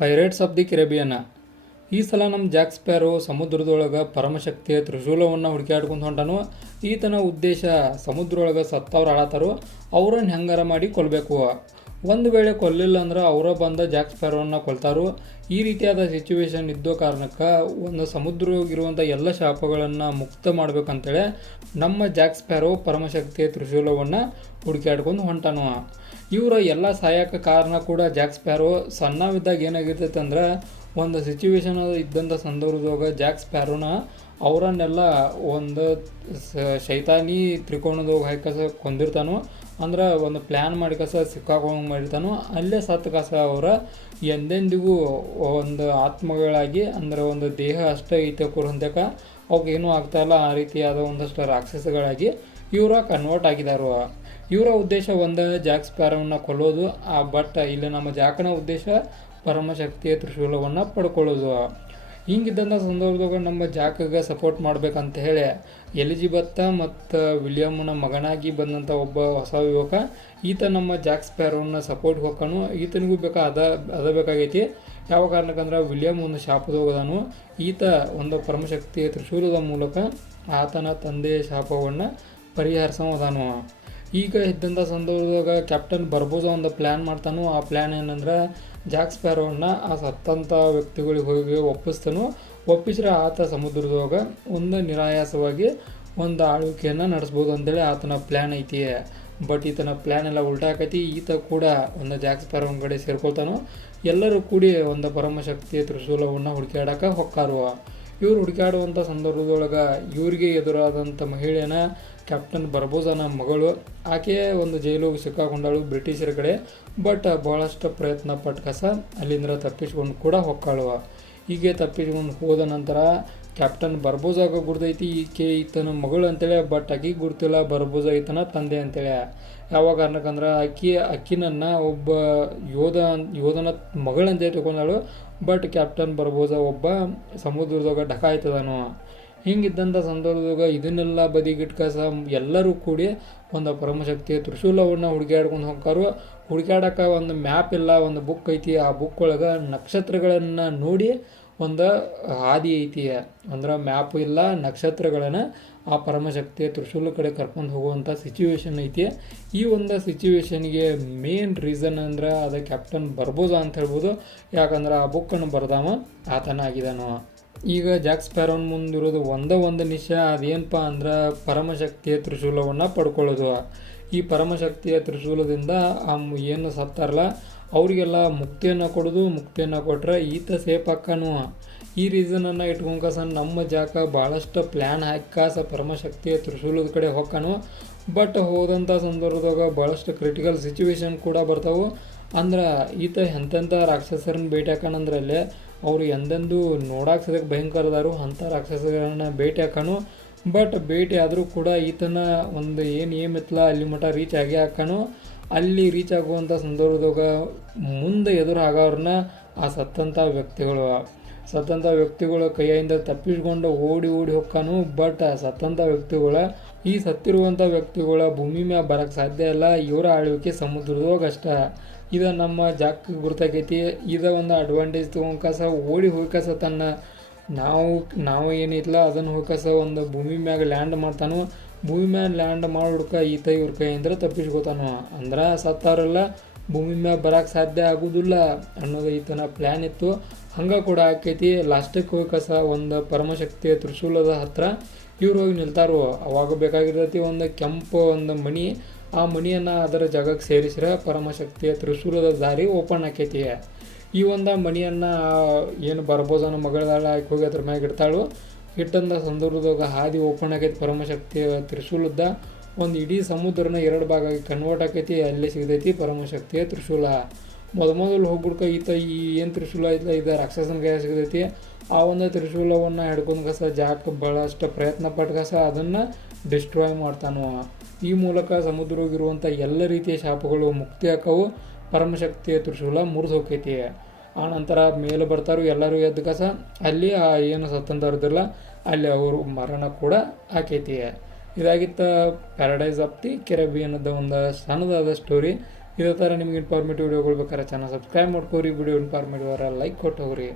Pirates of the Caribbean. ಈ ಸಲ ನಮ್ಮ ಜಾಕ್ ಸ್ಪ್ಯಾರೋ ಸಮುದ್ರದೊಳಗೆ ಪರಮಶಕ್ತಿಯ ತ್ರಿಶೂಲವನ್ನು ಹುಡುಕಾಡ್ಕೊಂಡು ಹೊಂಟಾನು. ಈತನ ಉದ್ದೇಶ ಸಮುದ್ರದೊಳಗೆ ಸತ್ತವ್ರು ಆಳತ್ತಾರೋ ಅವ್ರನ್ನ ಹೆಂಗಾರ ಮಾಡಿ ಕೊಲ್ಲಬೇಕು. ಒಂದು ವೇಳೆ ಕೊಲ್ಲಿಲ್ಲ ಅಂದ್ರೆ ಅವರ ಬಂದ ಜಾಕ್ ಸ್ಪ್ಯಾರೋವನ್ನು ಕೊಲ್ತಾರೋ. ಈ ರೀತಿಯಾದ ಸಿಚುವೇಶನ್ ಇದ್ದೋ ಕಾರಣಕ್ಕೆ ಒಂದು ಸಮುದ್ರವಾಗಿರುವಂಥ ಎಲ್ಲ ಶಾಪಗಳನ್ನು ಮುಕ್ತ ಮಾಡ್ಬೇಕಂತೇಳಿ ನಮ್ಮ ಜಾಕ್ ಸ್ಪ್ಯಾರೋ ಪರಮಶಕ್ತಿಯ ತ್ರಿಶೂಲವನ್ನು ಹುಡುಕಾಡ್ಕೊಂಡು ಹೊಂಟಾನು. ಇವರ ಎಲ್ಲ ಸಾಯಕ ಕಾರಣ ಕೂಡ ಜಾಕ್ ಸ್ಪ್ಯಾರೋ ಸಣ್ಣವಿದ್ದಾಗ ಏನಾಗಿರ್ತೈತೆ ಅಂದ್ರೆ ಒಂದು ಸಿಚುವೇಶನ್ ಇದ್ದಂಥ ಸಂದರ್ಭದಾಗ ಜಾಕ್ ಸ್ಪ್ಯಾರೋನ ಅವರನ್ನೆಲ್ಲ ಒಂದು ಶೈತಾನಿ ತ್ರಿಕೋಣದಾಗ ಹಾಕಸ ಕೊಂದಿರ್ತಾನು. ಅಂದ್ರೆ ಒಂದು ಪ್ಲ್ಯಾನ್ ಮಾಡಿ ಕಸ ಸಿಕ್ಕಾಕೊಂಡು ಮಾಡಿರ್ತಾನು. ಅಲ್ಲೇ ಸತ್ತು ಕಸ ಅವರ ಎಂದೆಂದಿಗೂ ಒಂದು ಆತ್ಮಗಳಾಗಿ ಅಂದ್ರೆ ಒಂದು ದೇಹ ಅಷ್ಟೇ ಐತೆ ಕುರಂತಕ ಅವಕ್ಕೇನೂ ಆಗ್ತಾಯಿಲ್ಲ. ಆ ರೀತಿಯಾದ ಒಂದಷ್ಟು ರಾಕ್ಷಸಗಳಾಗಿ ಇವರ ಕನ್ವರ್ಟ್ ಆಗಿದಾರು. ಇವರ ಉದ್ದೇಶ ಒಂದು ಜಾಕ್ ಸ್ಪ್ಯಾರೋವನ್ನು ಕೊಲ್ಲೋದು. ಬಟ್ ಇಲ್ಲಿ ನಮ್ಮ ಜಾಕನ ಉದ್ದೇಶ ಪರಮಶಕ್ತಿಯ ತ್ರಿಶೂಲವನ್ನು ಪಡ್ಕೊಳ್ಳೋದು. ಹಿಂಗಿದ್ದಂಥ ಸಂದರ್ಭದಾಗ ನಮ್ಮ ಜಾಕಗೆ ಸಪೋರ್ಟ್ ಮಾಡ್ಬೇಕಂತ ಹೇಳಿ ಎಲಿಜಿಬೆತ್ತ ಮತ್ತು ವಿಲಿಯಮ್ನ ಮಗನಾಗಿ ಬಂದಂಥ ಒಬ್ಬ ಹೊಸ ಯುವಕ ಈತ ನಮ್ಮ ಜಾಕ್ ಸ್ಪ್ಯಾರೋನ ಸಪೋರ್ಟ್ ಹೋಗ್ಕನು. ಈತನಿಗೂ ಅದ ಬೇಕಾಗೈತಿ. ಯಾವ ಕಾರಣಕ್ಕಂದ್ರೆ ವಿಲಿಯಮ್ ಒಂದು ಶಾಪದೋಗದಾನು. ಈತ ಒಂದು ಪರಮಶಕ್ತಿಯ ತ್ರಿಶೂಲದ ಮೂಲಕ ಆತನ ತಂದೆಯ ಶಾಪವನ್ನು ಪರಿಹರಿಸೋದಾನು. ಈಗ ಇದ್ದಂಥ ಸಂದರ್ಭದಾಗ ಕ್ಯಾಪ್ಟನ್ ಬರ್ಬೋಸ ಒಂದು ಪ್ಲ್ಯಾನ್ ಮಾಡ್ತಾನು. ಆ ಪ್ಲ್ಯಾನ್ ಏನಂದ್ರೆ ಜಾಕ್ ಸ್ಪ್ಯಾರೋವನ್ನು ಆ ಸತ್ತಂಥ ವ್ಯಕ್ತಿಗಳಿಗೆ ಹೋಗಿ ಒಪ್ಪಿಸ್ರೆ ಆತ ಸಮುದ್ರದಾಗ ಒಂದು ನಿರಾಯಾಸವಾಗಿ ಒಂದು ಆಳ್ವಿಕೆಯನ್ನು ನಡೆಸ್ಬೋದು ಅಂತೇಳಿ ಆತನ ಪ್ಲ್ಯಾನ್ ಐತಿ. ಬಟ್ ಈತನ ಪ್ಲ್ಯಾನ್ ಎಲ್ಲ ಉಲ್ಟಾ ಆಕೈತಿ. ಈತ ಕೂಡ ಒಂದು ಜಾಕ್ ಸ್ಪ್ಯಾರೋನ ಕಡೆ ಸೇರ್ಕೊಳ್ತಾನು. ಎಲ್ಲರೂ ಕೂಡಿ ಒಂದು ಪರಮಶಕ್ತಿಯ ತ್ರಿಶೂಲವನ್ನು ಹುಡುಕಾಡಕ್ಕೆ ಹೊಕ್ಕಾರು. ಇವ್ರು ಹುಡುಕಾಡುವಂಥ ಸಂದರ್ಭದೊಳಗೆ ಇವರಿಗೆ ಎದುರಾದಂಥ ಮಹಿಳೆನ ಕ್ಯಾಪ್ಟನ್ ಬರ್ಬೋಸನ ಮಗಳು. ಆಕೆ ಒಂದು ಜೈಲಿಗೆ ಸಿಕ್ಕಾಕೊಂಡಾಳು ಬ್ರಿಟಿಷರ ಕಡೆ. ಬಟ್ ಭಾಳಷ್ಟು ಪ್ರಯತ್ನ ಪಟ್ಟು ಕಸ ಅಲ್ಲಿಂದ ತಪ್ಪಿಸ್ಕೊಂಡು ಕೂಡ ಹೊಕ್ಕಾಳು. ಹೀಗೆ ತಪ್ಪಿಸ್ಕೊಂಡು ಹೋದ ನಂತರ ಕ್ಯಾಪ್ಟನ್ ಬರ್ಬೋಸಾಗ ಗುರ್ತೈತಿ ಈಕೆ ಈತನ ಮಗಳು ಅಂತೇಳಿ. ಬಟ್ ಆಕಿಗೆ ಗುರ್ತಿಲ್ಲ ಬರ್ಬೋಸ ಈತನ ತಂದೆ ಅಂತೇಳಿ. ಯಾವ ಕಾರಣಕ್ಕಂದ್ರೆ ಅಕ್ಕಿನನ್ನು ಒಬ್ಬ ಯೋಧನ ಮಗಳಂತ ತಿಳ್ಕೊಂಡಾಳು. ಬಟ್ ಕ್ಯಾಪ್ಟನ್ ಬರ್ಬೋಸ ಒಬ್ಬ ಸಮುದ್ರದಾಗ ಡಕಾಯ್ತದಾನು. ಹಿಂಗಿದ್ದಂಥ ಸಂದರ್ಭದಾಗ ಇದನ್ನೆಲ್ಲ ಬದಿಗಿಟ್ಕಸ ಎಲ್ಲರೂ ಕೂಡಿ ಒಂದು ಪರಮಶಕ್ತಿಯ ತ್ರಿಶೂಲವನ್ನು ಹುಡುಕಾಡ್ಕೊಂಡು ಹೋಗ್ತಾರು. ಹುಡುಕಾಡಕ್ಕೆ ಒಂದು ಮ್ಯಾಪ್ ಇಲ್ಲ, ಒಂದು ಬುಕ್ ಐತಿ. ಆ ಬುಕ್ ಒಳಗೆ ನಕ್ಷತ್ರಗಳನ್ನು ನೋಡಿ ಒಂದು ಹಾದಿ ಐತಿ. ಅಂದ್ರೆ ಮ್ಯಾಪ್ ಇಲ್ಲ, ನಕ್ಷತ್ರಗಳನ್ನು ಆ ಪರಮಶಕ್ತಿಯ ತ್ರಿಶೂಲ ಕಡೆ ಕರ್ಕೊಂಡು ಹೋಗುವಂಥ ಸಿಚುವೇಶನ್ ಐತಿ. ಈ ಒಂದು ಸಿಚುವೇಶನ್ಗೆ ಮೇನ್ ರೀಸನ್ ಅಂದ್ರೆ ಅದು ಕ್ಯಾಪ್ಟನ್ ಬರ್ಬೋಸ ಅಂತ ಹೇಳ್ಬೋದು. ಯಾಕಂದ್ರೆ ಆ ಬುಕ್ಕನ್ನು ಬರ್ದಾವ ಆತನ ಆಗಿದಾನು. ಈಗ ಜಾಕ್ ಸ್ಪ್ಯಾರೋನ್ ಮುಂದಿರೋದು ಒಂದು ನಿಶೆ. ಅದೇನಪ್ಪ ಅಂದ್ರೆ ಪರಮಶಕ್ತಿಯ ತ್ರಿಶೂಲವನ್ನು ಪಡ್ಕೊಳ್ಳೋದು. ಈ ಪರಮಶಕ್ತಿಯ ತ್ರಿಶೂಲದಿಂದ ಏನು ಸತ್ತಾರಲ್ಲ ಅವರಿಗೆಲ್ಲ ಮುಕ್ತಿಯನ್ನು ಕೊಡೋದು. ಮುಕ್ತಿಯನ್ನು ಕೊಟ್ಟರೆ ಈತ ಸೇಫ್ ಹಾಕನು. ಈ ರೀಸನನ್ನು ಇಟ್ಕೊಂಡ್ಕಸ ನಮ್ಮ ಜಾಕ ಭಾಳಷ್ಟು ಪ್ಲ್ಯಾನ್ ಹಾಕಿ ಪರಮಶಕ್ತಿಯ ತ್ರಿಶೂಲದ ಕಡೆ ಹೋಗ್ಕನು. ಬಟ್ ಹೋದಂಥ ಸಂದರ್ಭದಾಗ ಭಾಳಷ್ಟು ಕ್ರಿಟಿಕಲ್ ಸಿಚುವೇಶನ್ ಕೂಡ ಬರ್ತಾವೆ. ಅಂದ್ರೆ ಈತ ಎಂತೆಂಥ ರಾಕ್ಷಸರನ್ನ ಭೇಟಿ ಹಾಕಣಂದ್ರಲ್ಲಿ ಅವರು ಎಂದೆಂದು ನೋಡಕ್ಕೆ ಸದಕ್ಕೆ ಭಯಂಕರದಾರು ಅಂಥ ರಾಕ್ಷಸಗಳನ್ನ ಭೇಟಿ ಹಾಕನು. ಬಟ್ ಭೇಟಿ ಆದರೂ ಕೂಡ ಈತನ ಒಂದು ಏಮಿತ್ತಲ್ಲ ಅಲ್ಲಿ ಮಟ್ಟ ರೀಚ್ ಆಗಿ ಹಾಕನು. ಅಲ್ಲಿ ರೀಚ್ ಆಗುವಂಥ ಸಂದರ್ಭದಾಗ ಮುಂದೆ ಎದುರು ಆಗೋರನ್ನ ಆ ಸತ್ತಂಥ ವ್ಯಕ್ತಿಗಳ ಕೈಯಿಂದ ತಪ್ಪಿಸ್ಕೊಂಡು ಓಡಿ ಹೋಗ್ಕಾನು. ಬಟ್ ಸತ್ತಂಥ ಈ ಸತ್ತಿರುವಂಥ ವ್ಯಕ್ತಿಗಳ ಭೂಮಿ ಮ್ಯಾಗ ಬರೋಕ್ಕೆ ಸಾಧ್ಯ ಇಲ್ಲ. ಇವರ ಆಳ್ವಿಕೆ ಸಮುದ್ರದಾಗ ಅಷ್ಟ. ಇದು ನಮ್ಮ ಜಾಕ್ ಗುರ್ತಾಕೈತಿ. ಇದು ಒಂದು ಅಡ್ವಾಂಟೇಜ್ ತೊಗೊಂಡ್ಕಸ ಓಡಿ ಹೋಗ್ಕಸ ತನ್ನ ನಾವು ಏನಿತ್ತಲ್ಲ ಅದನ್ನು ಹೋಗ್ಕಸ ಒಂದು ಭೂಮಿ ಮ್ಯಾಗ ಲ್ಯಾಂಡ್ ಮಾಡ್ತಾನು. ಭೂಮಿ ಮ್ಯಾಗ ಲ್ಯಾಂಡ್ ಮಾಡೋಡ್ಕ ಈತ ಇವ್ರ ಕೈಯಿಂದ ತಪ್ಪಿಸ್ಕೋತಾನು. ಅಂದ್ರೆ ಸತ್ತವರೆಲ್ಲ ಭೂಮಿ ಮ್ಯಾಗ ಬರೋಕ್ಕೆ ಸಾಧ್ಯ ಆಗೋದಿಲ್ಲ ಅನ್ನೋದು ಈತನ ಪ್ಲ್ಯಾನ್ ಇತ್ತು. ಹಂಗೆ ಕೂಡ ಆಕೈತಿ. ಲಾಸ್ಟಿಗೆ ಹೋಗ್ಕಸ ಒಂದು ಪರಮಶಕ್ತಿಯ ತ್ರಿಶೂಲದ ಹತ್ರ ಇವ್ರು ಹೋಗಿ ನಿಲ್ತಾರೋ. ಅವಾಗ ಬೇಕಾಗಿರ್ತೈತಿ ಒಂದು ಕೆಂಪು ಒಂದು ಮಣಿ. ಆ ಮಣಿಯನ್ನು ಅದರ ಜಾಗಕ್ಕೆ ಸೇರಿಸಿದ್ರೆ ಪರಮಶಕ್ತಿಯ ತ್ರಿಶೂಲದ ದಾರಿ ಓಪನ್ ಆಕೈತಿ. ಈ ಒಂದು ಮಣಿಯನ್ನು ಏನು ಬರ್ಬೋಸನ ಮಗಳದಾಳ ಆಕೆ ಹೋಗಿ ಅದ್ರ ಮ್ಯಾಗ ಇಡ್ತಾಳು. ಇಟ್ಟಂಥ ಸಂದರ್ಭದಾಗ ಹಾದಿ ಓಪನ್ ಆಕೈತಿ. ಪರಮಶಕ್ತಿಯ ತ್ರಿಶೂಲದ ಒಂದು ಇಡೀ ಸಮುದ್ರನ 2 ಭಾಗ ಕನ್ವರ್ಟ್ ಆಕೈತಿ. ಅಲ್ಲಿ ಸಿಗ್ತೈತಿ ಪರಮಶಕ್ತಿಯ ತ್ರಿಶೂಲ. ಮೊದಲು ಹೋಗ್ಬಿಡ್ಕ ಈತ ಈ ಏನು ತ್ರಿಶೂಲ ಐತಲ್ಲ ಇದು ರಾಕ್ಷಸನ ಕೈ ಸಿಗ್ತೈತಿ. ಆ ಒಂದು ತ್ರಿಶೂಲವನ್ನು ಹಿಡ್ಕೊಂಡು ಕಸ ಜಾಕ್ ಭಾಳಷ್ಟು ಪ್ರಯತ್ನ ಪಟ್ಕಸ ಅದನ್ನು ಡಿಸ್ಟ್ರಾಯ್ ಮಾಡ್ತಾನು. ಈ ಮೂಲಕ ಸಮುದ್ರವಾಗಿರುವಂಥ ಎಲ್ಲ ರೀತಿಯ ಶಾಪಗಳು ಮುಕ್ತಿ ಆಕವು. ಪರಮಶಕ್ತಿಯ ತ್ರಿಶೂಲ ಮುರಿದು ಹೋಗ್ತೈತಿ. ಆ ನಂತರ ಮೇಲೆ ಬರ್ತಾರೋ ಎಲ್ಲರೂ ಎದ್ದು ಕಸ ಅಲ್ಲಿ ಏನು ಸತ್ತಂಥವ್ರದ್ದಿಲ್ಲ ಅಲ್ಲಿ ಅವರು ಮರಣ ಕೂಡ ಆಕೈತಿ. ಇದಾಗಿತ್ತು ಪ್ಯಾರಡೈಸ್ ಆಫ್ ದಿ ಕೆರೆಬಿಯನ್ನದ ಒಂದು ಸಣ್ಣದಾದ ಸ್ಟೋರಿ. ಇದೇ ಥರ ನಿಮ್ಗೆ ಇನ್ಫಾರ್ಮೇಟಿವ್ ವಿಡಿಯೋಗಳು ಬೇಕಾದ್ರೆ ಚಾನಲ್ ಸಬ್ಸ್ಕ್ರೈಬ್ ಮಾಡ್ಕೋರಿ. ವಿಡಿಯೋ ಇನ್ಫಾರ್ಮೇಟಿವ್ ಲೈಕ್ ಕೊಟ್ಟು ಹೋಗ್ರಿ.